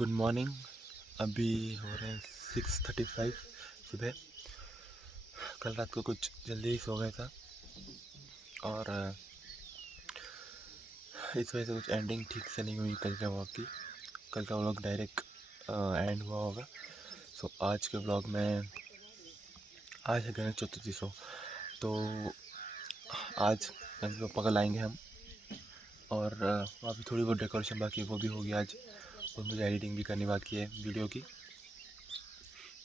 Good morning. अभी हो रहे हैं 6:35 सुबह। कल रात को कुछ जल्दी ही सो गया था और इस वजह से कुछ एंडिंग ठीक से नहीं हुई कल के व्लॉग की। कल का व्लॉग डायरेक्ट एंड हुआ होगा। सो आज के व्लॉग में आज है गणेश चतुर्थी। तो आज गणपति बप्पा को लाएंगे हम और वहाँ भी थोड़ी बहुत डेकोरेशन बाकी है, वो भी होगी आज। और मुझे एडिटिंग भी करनी बाकी है वीडियो की,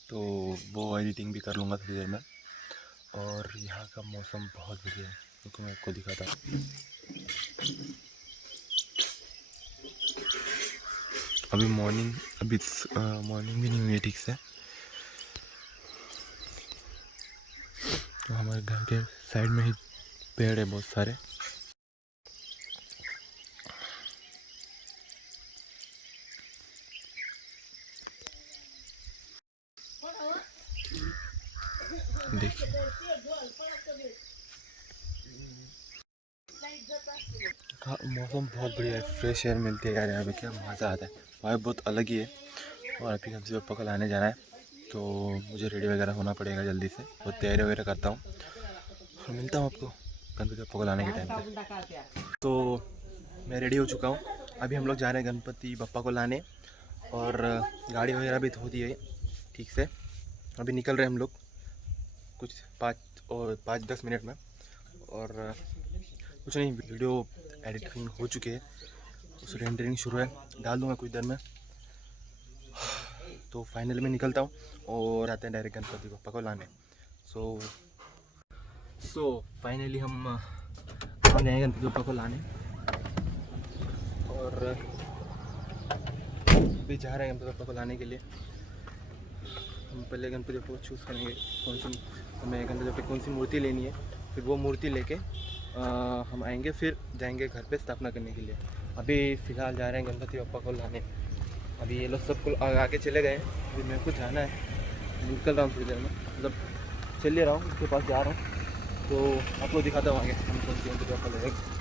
तो वो एडिटिंग भी कर लूँगा थोड़ी देर में। और यहाँ का मौसम बहुत बढ़िया है, क्योंकि मैं आपको दिखाता हूँ। अभी मॉर्निंग भी नहीं हुई है ठीक से। तो हमारे घर के साइड में ही पेड़ है बहुत सारे। देखिए मौसम बहुत बढ़िया है, फ्रेश एयर मिलती है यार। यहाँ पे क्या मज़ा आता है, वाइब बहुत अलग ही है। और अभी गणपति बप्पा को लाने जाना है, तो मुझे रेडी वगैरह होना पड़ेगा जल्दी से। वो तैयारी वगैरह करता हूँ और मिलता हूँ आपको गणपति बप्पा को लाने के टाइम पे। तो मैं रेडी हो चुका हूँ। अभी हम लोग जा रहे हैं गणपति बप्पा को लाने, और गाड़ी वगैरह भी धो दी है ठीक से। अभी निकल रहे हैं हम लोग कुछ 5-10 मिनट में। और कुछ नहीं, वीडियो एडिटिंग हो चुकी है, उस रेंडरिंग शुरू है, डाल दूँगा कुछ देर में। तो फाइनल में निकलता हूँ और आते हैं डायरेक्ट गणपति बप्पा को लाने। सो फाइनली हम आ गए गणपति बप्पा को लाने, और अभी जा रहे हैं गणपति बप्पा को लाने के लिए। हम पहले गणपति बप्पा को चूज़ करेंगे कौन सी हमें गणपति बप्पा कौन सी मूर्ति लेनी है, फिर वो मूर्ति लेके हम आएंगे, फिर जाएंगे घर पे स्थापना करने के लिए। अभी फ़िलहाल जा रहे हैं गणपति बप्पा को लाने। अभी ये लोग सबको आगे चले गए, अभी मेरे को जाना है, निकल रहा हूँ थोड़ी देर में, मतलब चल रहा हूँ, उसके पास जा रहा हूँ। तो आपको दिखाता हूँ आगे हम कौन सी गणपति बप्पा ले जाएंगे।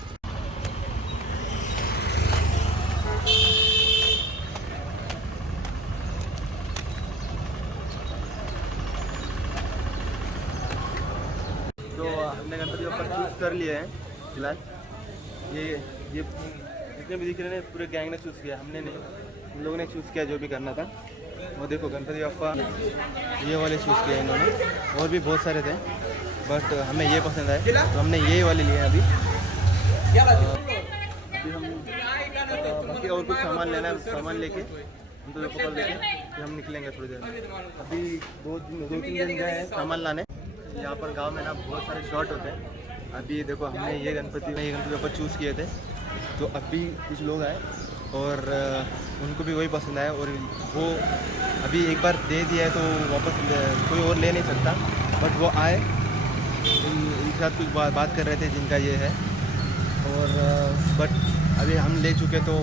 तो हमने गणपति बप्पा चूज़ कर लिए हैं फिलहाल। ये जितने भी दिख रहे हैं पूरे गैंग ने चूज़ किया, हमने नहीं, हम लोगों ने चूज़ किया जो भी करना था। वो देखो गणपति बप्पा ये वाले चूज़ किए इन्होंने, और भी बहुत सारे थे बट हमें ये पसंद आए, तो हमने ये वाले लिए अभी हम बाकी और कुछ सामान लेना है, सामान लेके गणपति बप्पा लेके फिर हम निकलेंगे थोड़ी देर में। अभी 2-3 दिन गए हैं सामान लाने। यहाँ पर गांव में ना बहुत सारे शॉट होते हैं। अभी देखो हमने ये गणपति बप्पा चूज़ किए थे, तो अभी कुछ लोग आए और उनको भी वही पसंद आया, और वो अभी एक बार दे दिया है तो वापस कोई और ले नहीं सकता। बट वो आए, इनके साथ कुछ बात कर रहे थे जिनका ये है, और बट अभी हम ले चुके तो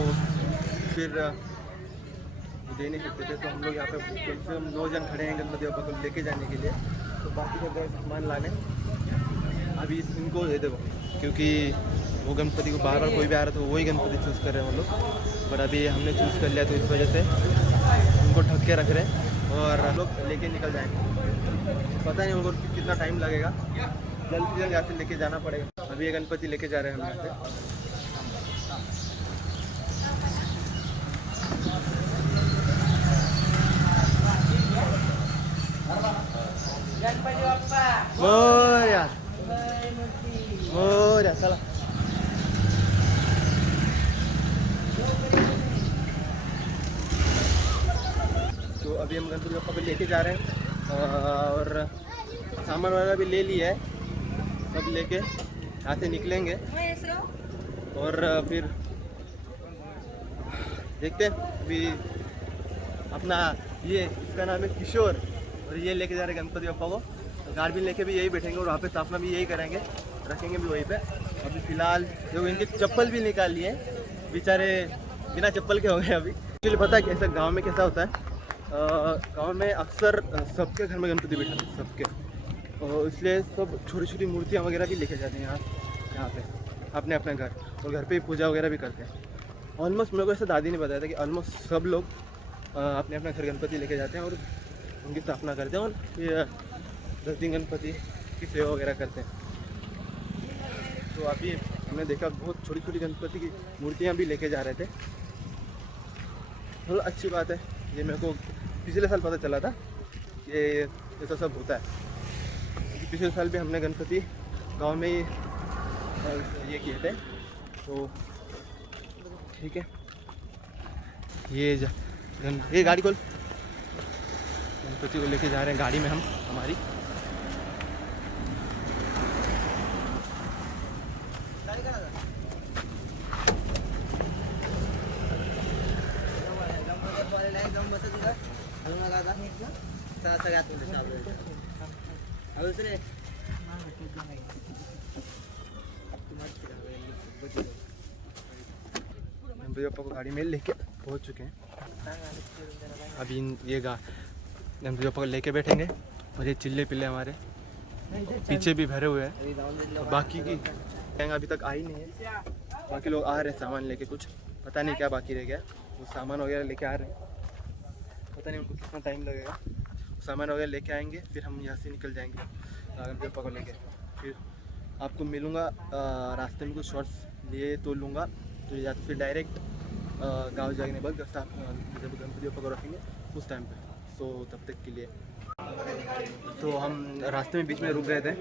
फिर दे नहीं सकते थे। तो हम लोग यहाँ पे कम से कम 9 जन खड़े हैं गणपति बप्पा को लेके जाने के लिए। तो बाकी का गए सामान लाने, अभी इनको दे दो, क्योंकि वो गणपति को बार बार कोई भी आ रहा था, वही गणपति चूज़ कर रहे हैं वो लोग। बट अभी हमने चूज़ कर लिया, तो इस वजह से उनको ढक के रख रहे हैं और हम लोग लेके निकल जाएंगे। पता नहीं उनको कितना टाइम लगेगा, जल्द से जल्द यहाँ से लेके जाना पड़ेगा। अभी ये गणपति लेके जा रहे हैं हम यहाँ से। मोरया मोरया चला। तो अभी हम गणपति बप्पा को लेके जा रहे हैं और सामान वगैरह भी ले लिया है, सब लेके यहाँ से निकलेंगे। और फिर देखते हैं। अभी अपना ये इसका नाम है किशोर, और ये लेके जा रहे हैं गणपति बप्पा को। गाड़ी भी लेके भी यही बैठेंगे और वहाँ पे स्थापना भी यही करेंगे, रखेंगे भी वहीं पे। अभी फ़िलहाल जो इनके चप्पल भी निकाल लिए, बेचारे बिना चप्पल के हो गए। अभी एक्चुअली पता है कैसा गांव में कैसा होता है, गांव में अक्सर सबके घर में गणपति बैठा है, सबके, और इसलिए सब छोटी छोटी मूर्तियाँ वगैरह भी लेके जाते हैं यहाँ पे अपने अपने घर, और घर पे ही पूजा वगैरह भी करते हैं। ऑलमोस्ट मेरे को ऐसा दादी ने बताया था कि ऑलमोस्ट सब लोग अपने अपने घर गणपति लेके जाते हैं और उनकी स्थापना करते हैं और फिर 10 दिन गणपति की सेवा वगैरह करते हैं। तो अभी हमने देखा बहुत छोटी छोटी गणपति की मूर्तियाँ भी लेके जा रहे थे। बहुत अच्छी बात है, ये मेरे को पिछले साल पता चला था कि ऐसा सब होता है। पिछले साल भी हमने गणपति गांव में ही ये किए थे। तो ठीक है, ये गाड़ी खोल, गणपति को लेके जा रहे हैं गाड़ी में हम हमारी। गणपति पापा को गाड़ी में लेके पहुंच चुके हैं। अभी ये गणपति पापा को लेके बैठेंगे और ये चिल्ले पिल्ले हमारे पीछे भी भरे हुए हैं। बाकी की गैंग अभी तक आई नहीं है, बाकी लोग आ रहे हैं सामान लेके, कुछ पता नहीं क्या बाकी रह गया। वो सामान वगैरह लेके आ रहे हैं, पता नहीं उनको कितना टाइम लगेगा। सामान वगैरह लेके आएंगे, फिर हम यहाँ से निकल जाएंगे गणपति पापा को लेके। फिर आपको मिलूँगा रास्ते में, कुछ शॉर्ट्स लिए तो लूँगा, तो या तो फिर डायरेक्ट गाँव जाने के बाद जब गणपति पापा को रखेंगे उस टाइम पे। सो तब तक के लिए तो हम रास्ते में बीच में रुक गए थे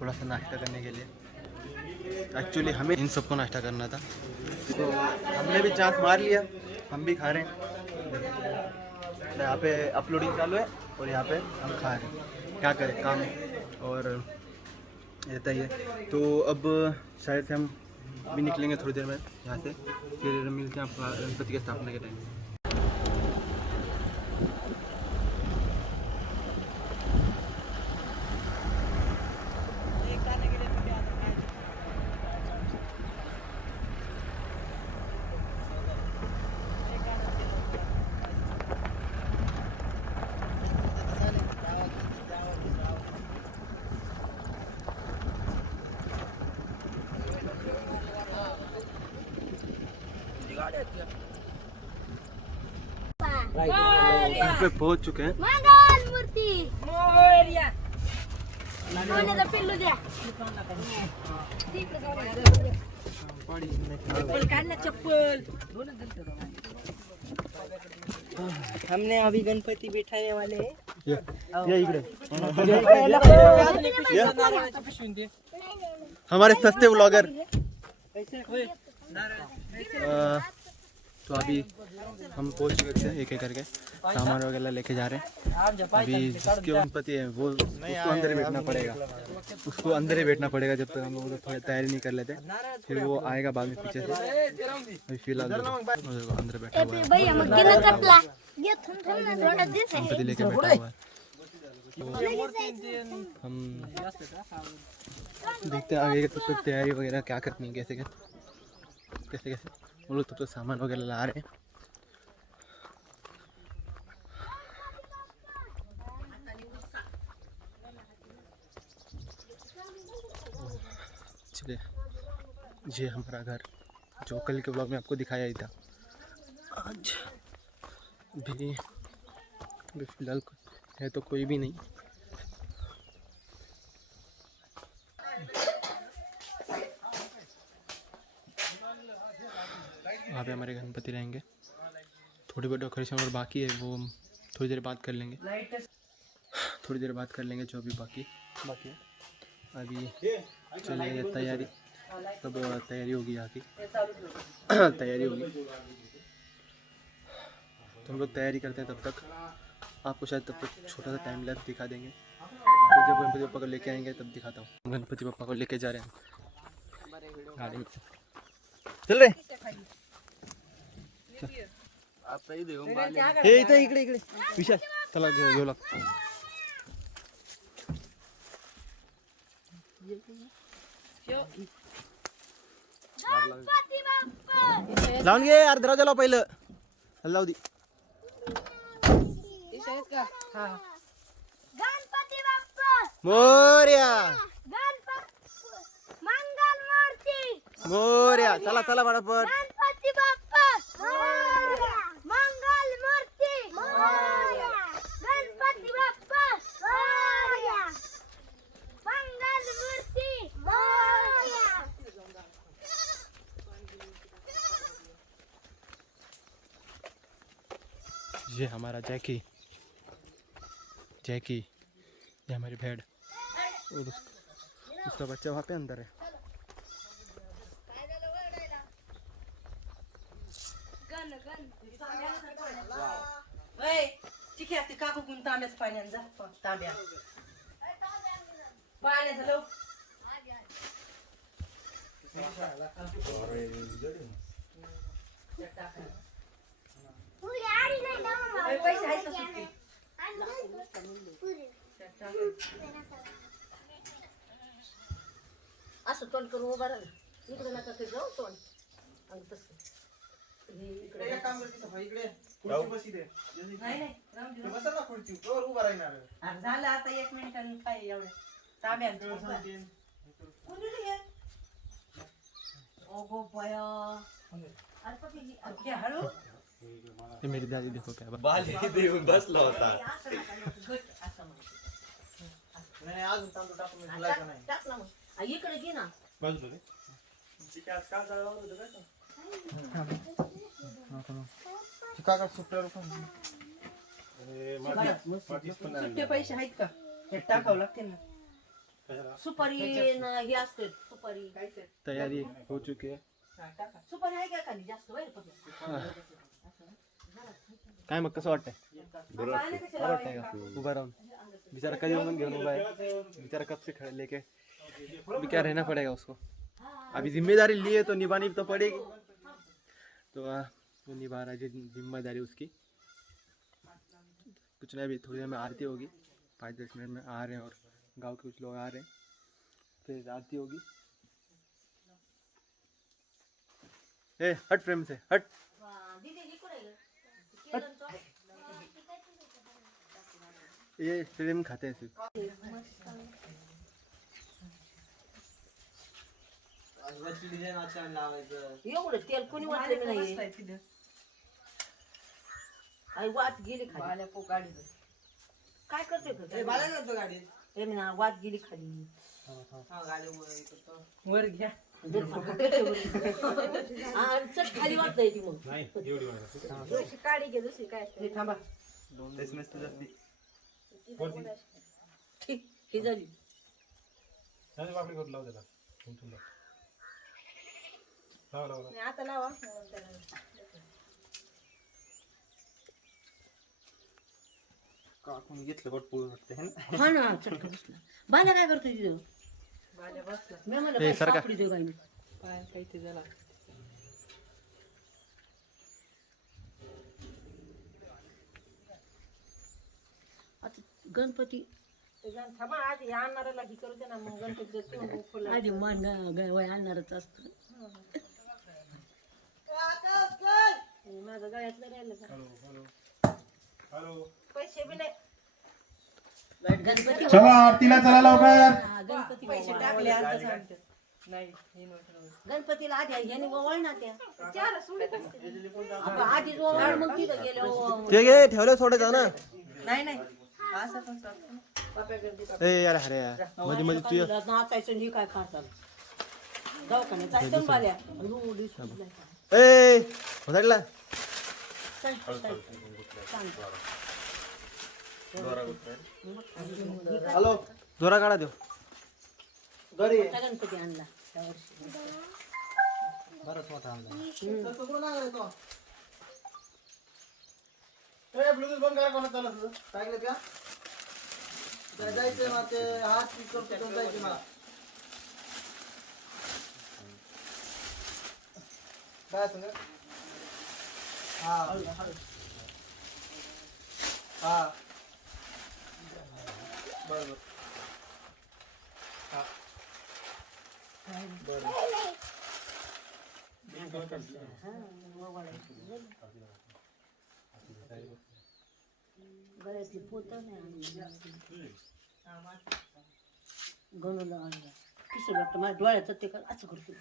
थोड़ा सा नाश्ता करने के लिए। एक्चुअली हमें इन सबको नाश्ता करना था, तो हमने भी चांस मार लिया, हम भी खा रहे हैं। यहाँ पे अपलोडिंग चालू है और यहाँ पे हम खा रहे हैं, क्या करें, काम और रहता ही है। तो अब शायद से हम भी निकलेंगे थोड़ी देर में यहाँ से, फिर मिलते हैं आपका गणपति की स्थापना के टाइम। घर पे पहुंच चुके हैं। मंगल मूर्ति मोरिया कोने द पिल्लू दे चप्पल काटना, चप्पल। हमने अभी गणपति बैठाने वाले हैं। हमारे सस्ते व्लॉगर। तो अभी हम पहुंच चुके थे, एक एक करके सामान वगैरह लेके जा रहे हैं। अभी जिसके गणपति है वो उसको अंदर ही बैठना पड़ेगा, उसको अंदर ही बैठना पड़ेगा जब तक हम लोग थोड़ी तैयारी नहीं कर लेते। फिर वो आएगा बाद में पीछे से। अभी फिलहाल अंदर बैठा हुआ है, गणपति लेके बैठा हुआ है। तो हम देखते हैं आगे तब तक तैयारी वगैरह क्या करनी है, कैसे कैसे वो लोग तो सामान वगैरह ला रहे हैं। चलिए, ये हमारा घर जो कल के ब्लॉग में आपको दिखाया ही था। आज भी फिलहाल है तो कोई भी नहीं। वहाँ पे हमारे गणपति रहेंगे। थोड़ी बहुत डेकोरेशन और बाकी है, वो थोड़ी देर बाद कर लेंगे, जो भी बाकी है। अभी चलिए तैयारी, सब तैयारी होगी, यहाँ की तैयारी होगी। तो हम लोग तैयारी करते हैं, तब तक आपको शायद तब तक छोटा सा टाइम लैप्स दिखा देंगे। तो जब गणपति पापा को लेके आएंगे तब दिखाता हूँ। गणपति पापा को लेके जा रहे हैं गाड़ी में, चल रहे आता ही देखो हे इथे इकडे विशाल चला घेऊ लाग लावून घे यार, दरवाजा लाव पहिलं, लावू दे। गणपती बाप्पा मोरया, मंगल मूर्ती मोरया, चला चला बडापट। गणपती बाप्पा मंगल मूर्ती। ये हमारा जैकी, ये हमारी भेड़ और उसका बच्चा वहाँ पे अंदर है। चिक्या ते काकू कोण तांब्याचं पाण्यानं जा तांब्या पाण्याचं लव पैसे आहेत का सुट्टी? असं तोंड करून उभा राहा इकडे नका ते जाऊ तोंड आणि तसं हे इकडे नाही अरे झालं आता 1 मिनिटानं काय एवढं तांब्या ओगो बया अरे पती अरे हळू ये मेरी दादी देखो क्या बाली देऊन बसला होता. टाक ना मग इकडे घे ना सुट्टे पैसे आहेत का हे टाकावं लागते ना सुपारी न हे असते सुपारी तैयारी हो चुकी है। टाका सुपारी आहे का खाली जास्त वय काय मग कसं वाटतंय? वाटतंय का उभा राहून बेचारा कधी म्हणून घेऊन उभा है, बेचारा कब से खड़े लेके अभी क्या रहना पड़ेगा उसको, अभी जिम्मेदारी लिए तो निभानी तो पड़ेगी, तो वो निभा रहा है जिम्मेदारी उसकी। कुछ नहीं, अभी थोड़ी देर में आरती होगी, 5-10 मिनट में आ रहे हैं और गांव के कुछ लोग आ रहे हैं, फिर आरती होगी। ए हट फ्रेम से हट, ये फ्रेम खाते हैं सिर्फ। एवढं तेल कोणी वाटलं नाही आई वाट गेली खाली काय करते हे ना वाट गेली खाली वर घ्या चट खाली वाटतंय ती मग काढी घे दुसरी काय हे थांबा ठीक ही झाली आता लावा काकून घेतलं बट पोळून वाटते है ना। हा ना चटका बसला बाल्या काय करतोय तिथं बाल्या बसला मी म्हणलं हे सरका. सापडी देऊ काय मी काय काही ते झाला आता गणपती थांबा आधी आणणाऱ्याला ही करू दे ना मग गणपती आधी मान वय आणणारच असतं माझं गळ्यातलं राहिलं का पैसे बी नाही गणपती चला आरतीला चला लवकर. गणपती पैसे टाकले आता सांगते नाही गणपतीला आधी ह्याने ओवळ ना त्या आधीच ओवळ मग तिथं गेलो ते घे ठेवलं थोडे जा ना। नाही नाही असं पण चालतं ए यार अरे यार मध्ये मध्ये तू नाचायचं आणि हे काय करतात दवाखान्यात जायचं ना बाल्या ए होतडला हॅलो जोरा काढा देऊ घरी गणपती आणला त्या वर्षी बरंच मोठा आणला ब्लूटूथ बंद करा कोणा चालू तुझं काय केलं का जायचंय मग ते हात करतो जायचं मला काय सांग हा हा बरोबर हा बरोबर गळ्यातली पोत गणूला आणलं किशोर वाटतं माझ्या डोळ्याचं ते कर असं करतो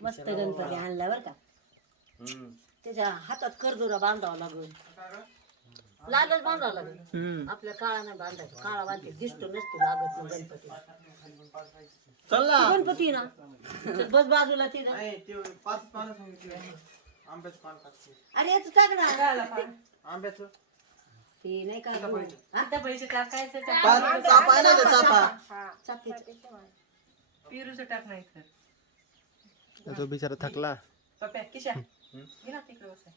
मस्त गणपती आणला बरं का त्याच्या हातात करदोरा बांधावा लागेल लालच बांधावा लागेल आपल्या काळा नाही बांधायचं काळा बांधते दिसतो नसतो लागत मग गणपती चल ना गणपती ना बस बाजूला ती ना 5 पानं सांगितली आंब्याचं पान टाकते. अरे याचं टाक ना आंब्याचं ते नाही का आता पैसे टाकायचं चापा नाही का चापा. चाकीचं. पिरूचं टाक नाही तर तो बिचारा थकला. पप्या किशा घे ना तिकडे बसाय.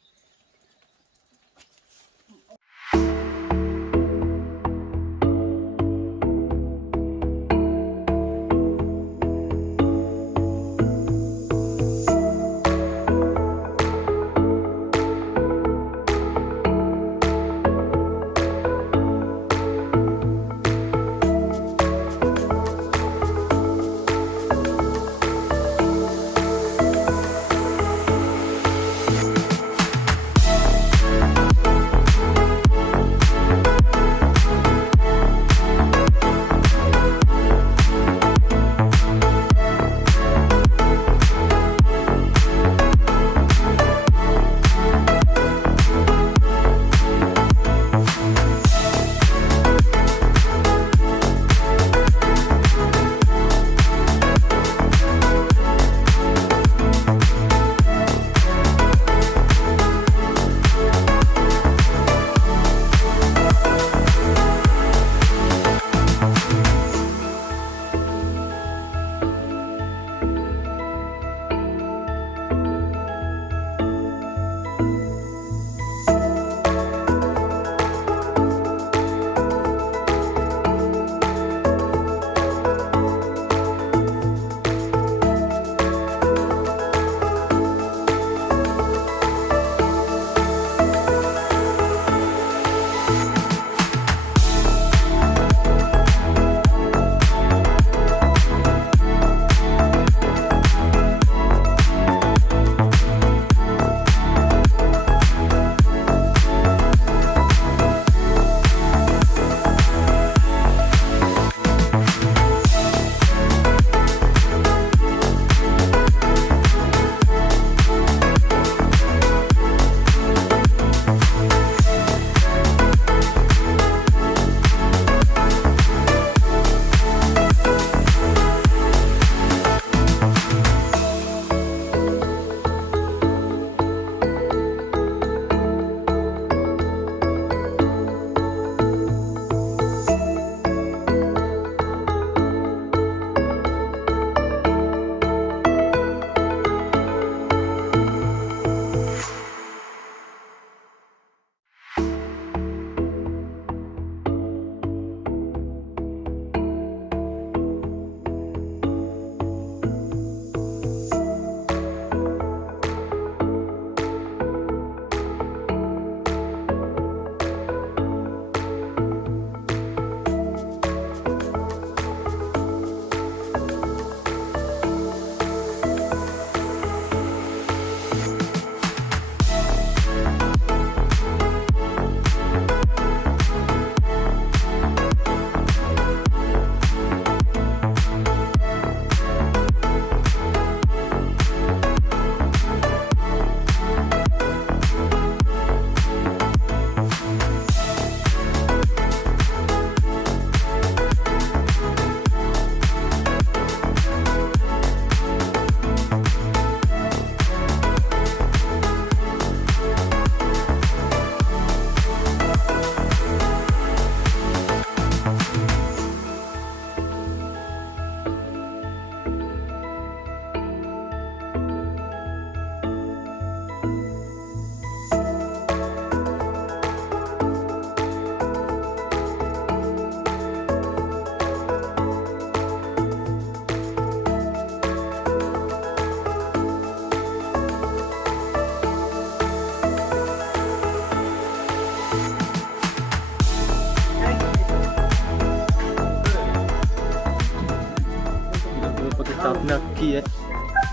स्थापना की है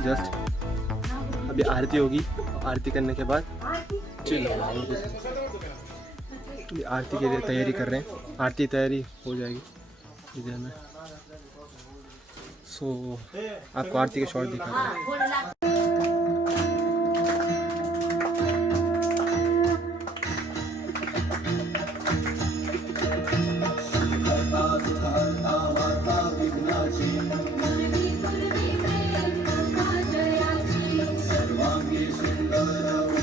जस्ट। अभी आरती होगी, आरती करने के बाद चलो अभी आरती के लिए तैयारी कर रहे हैं। आरती तैयारी हो जाएगी इधर में। सो आपको आरती के शॉट दिखा रहे हैं। सर्वांगी सुंदर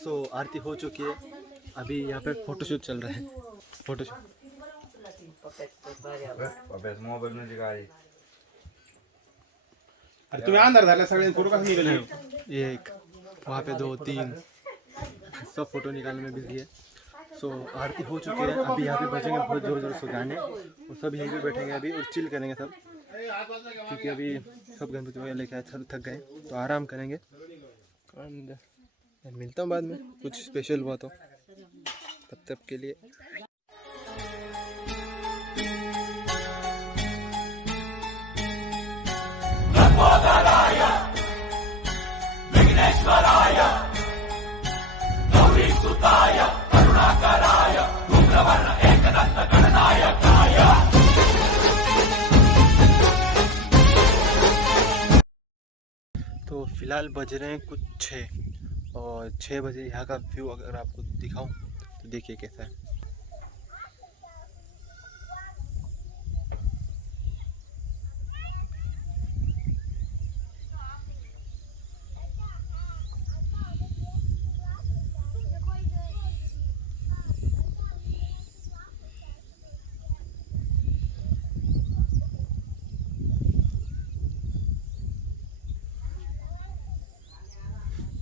सो आरती हो चुकी है, अभी यहाँ पे फोटोशूट चल रहा है। फोटोशूट मोबाईल म्हणजे काय अरे तुम्ही अंधार झाला सगळे फोटो कसं निघाले? ये एक वहाँ पे 2 3 सब फोटो निकालने में बिजी है। सो आरती हो चुकी है, अभी यहाँ पे बजेंगे बहुत ज़ोर ज़ोर से गाने और सब यहीं पे बैठेंगे अभी और चिल करेंगे सब, क्योंकि अभी सब गणपति वगैरह लेके आए, थक गए तो आराम करेंगे। एंड मिलता हूँ बाद में कुछ स्पेशल हुआ तो, तब तक के लिए तो फिलहाल बज रहे हैं कुछ 6 और 6 बजे यहाँ का व्यू अगर आपको दिखाऊं तो देखिए कैसा है।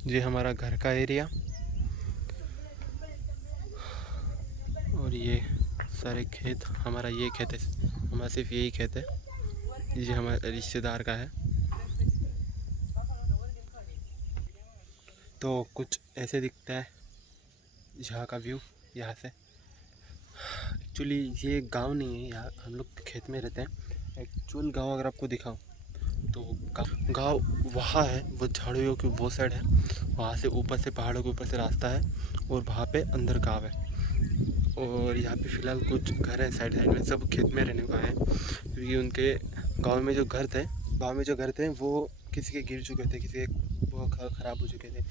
ये हमारा घर का एरिया और ये सारे खेत, हमारा ये खेत है, हमारा सिर्फ यही खेत है, ये हमारे रिश्तेदार का है। तो कुछ ऐसे दिखता है यहाँ का व्यू यहाँ से। एक्चुअली ये गांव नहीं है, यहाँ हम लोग खेत में रहते हैं। एक्चुअल गांव अगर आपको दिखाऊं तो गांव वहाँ है, वो झाड़ियों की वो साइड है, वहाँ से ऊपर से पहाड़ों के ऊपर से रास्ता है और वहाँ पे अंदर गांव है। और यहाँ पे फ़िलहाल कुछ घर है साइड में, सब खेत में रहने को आए हैं, क्योंकि उनके गांव में जो घर थे वो किसी के गिर चुके थे, किसी के वो ख़राब हो चुके थे।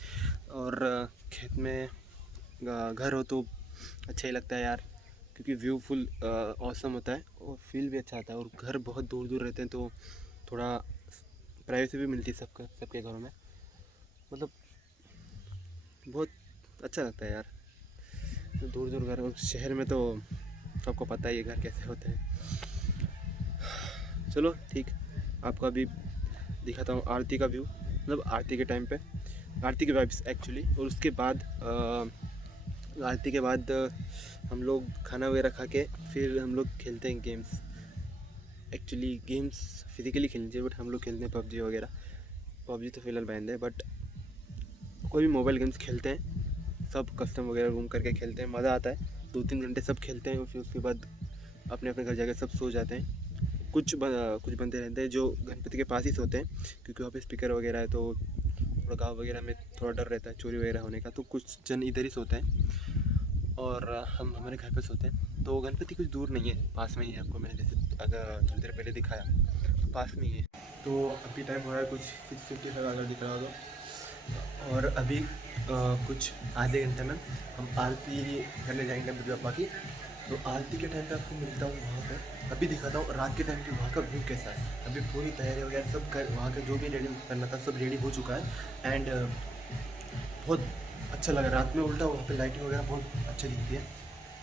और खेत में घर हो तो अच्छा ही लगता है यार, क्योंकि व्यू फुल औसम होता है और फील भी अच्छा आता है। और घर बहुत दूर दूर रहते हैं तो थोड़ा प्राइवेसी भी मिलती है सबके घरों में, मतलब बहुत अच्छा लगता है यार। तो दूर दूर घर, और शहर में तो सबको पता ही है घर कैसे होते हैं। चलो ठीक, आपको अभी दिखाता हूँ आरती का व्यू, मतलब आरती के टाइम पे, आरती के वाइब्स एक्चुअली। और उसके बाद आरती के बाद हम लोग खाना वगैरह खा के फिर हम लोग खेलते हैं गेम्स। एक्चुअली गेम्स फिज़िकली खेलनी चाहिए, बट हम लोग खेलते हैं पबजी वगैरह। पबजी तो फिलहाल बैन है, बट कोई भी मोबाइल गेम्स खेलते हैं, सब कस्टम वगैरह रूम करके खेलते हैं, मज़ा आता है। 2-3 घंटे सब खेलते हैं और फिर उसके बाद अपने अपने घर जाकर सब सो जाते हैं। कुछ बंदे रहते हैं जो गणपति के पास ही सोते हैं, क्योंकि वहाँ पे स्पीकर वगैरह है, तो थोड़ा गाँव वगैरह में थोड़ा डर रहता है चोरी वगैरह होने का, तो कुछ जन इधर ही सोते हैं और हम हमारे घर पे सोते हैं। तो गणपति कुछ दूर नहीं है, पास में ही है। आपको मैंने जैसे अगर थोड़ी देर पहले दिखाया, पास में ही है। तो अभी टाइम हो रहा है कुछ 6:55 अगर दिख रहा हो तो। और अभी कुछ आधे घंटे में हम आरती करने जाएंगे गणपति बापा की। तो आरती के टाइम पे आपको मिलता हूँ वहाँ पे, अभी दिखाता हूँ रात के टाइम पे वहाँ का व्यू कैसा है। अभी पूरी तैयारी वगैरह सब कर, वहाँ का जो भी रेडी करना था सब रेडी हो चुका है। एंड बहुत अच्छा लगा रात में, उल्टा वहाँ पे लाइटिंग वगैरह बहुत अच्छी दिखती है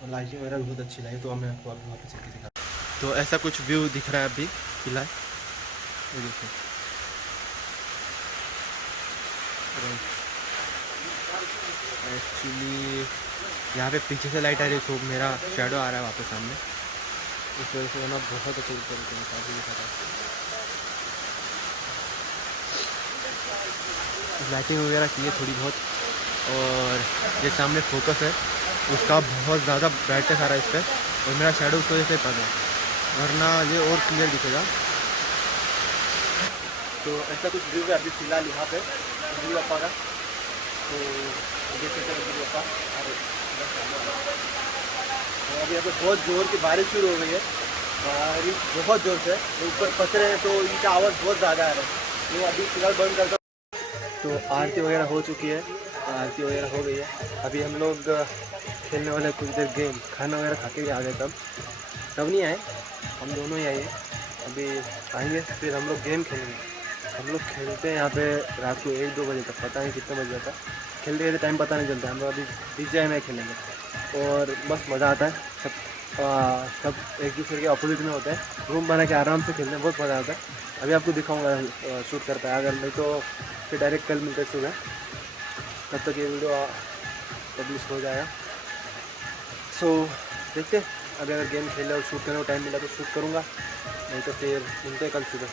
और लाइटिंग वगैरह बहुत अच्छी लगी। तो मैं आपको अभी वहाँ पे चल के दिखा। तो ऐसा कुछ व्यू दिख रहा है अभी फिलहाल, ये देखिए। एक्चुअली यहाँ पे पीछे से लाइट आ रही है, तो मेरा शैडो आ रहा है वहाँ पे सामने, इस वजह से ना बहुत अच्छे तरीके से काफ़ी दिखा रहा है। लाइटिंग वगैरह की है थोड़ी बहुत, और ये सामने फोकस है उसका बहुत ज़्यादा ब्राइटनेस आ रहा है इस पर, और मेरा शैडो उस वजह से पड़ रहा है, वरना ये और क्लियर दिखेगा। तो ऐसा कुछ व्यू है अभी फ़िलहाल यहाँ पे गणपति बापा का। तो देखते हैं गणपति बापा। और अभी यहाँ पे बहुत ज़ोर की बारिश शुरू हो गई है, बारिश बहुत ज़ोर से, ऊपर पत्थर हैं तो इनका आवाज़ बहुत ज़्यादा आ रहा है। तो अभी फ़िलहाल बंद करता हूँ। तो आरती वगैरह हो चुकी है, आरती वगैरह हो गई है। अभी हम लोग खेलने वाले कुछ देर गेम, खाना वगैरह खा के भी आ गए, तब नहीं आए, हम दोनों ही आए हैं। अभी आएंगे फिर हम लोग गेम खेलेंगे। हम लोग खेलते हैं यहाँ पे रात को 1-2 बजे तक, पता नहीं कितना बज जाता है। खेलते खेलते टाइम पता नहीं चलता। हम लोग अभी BGI में खेलेंगे और बस मज़ा आता है। सब एक दूसरे के अपोजिट में होते हैं, रूम बना के आराम से खेलते हैं, बहुत मज़ा आता है। अभी आपको दिखाऊंगा शूट करता है, अगर नहीं तो फिर डायरेक्ट कल मिलते सुबह, तब तक ये वीडियो पब्लिश हो जाएगा। सो देखते अभी अगर गेम खेले और शूट करने को टाइम मिला तो शूट करूँगा, नहीं तो फिर मिलते हैं कल सुबह।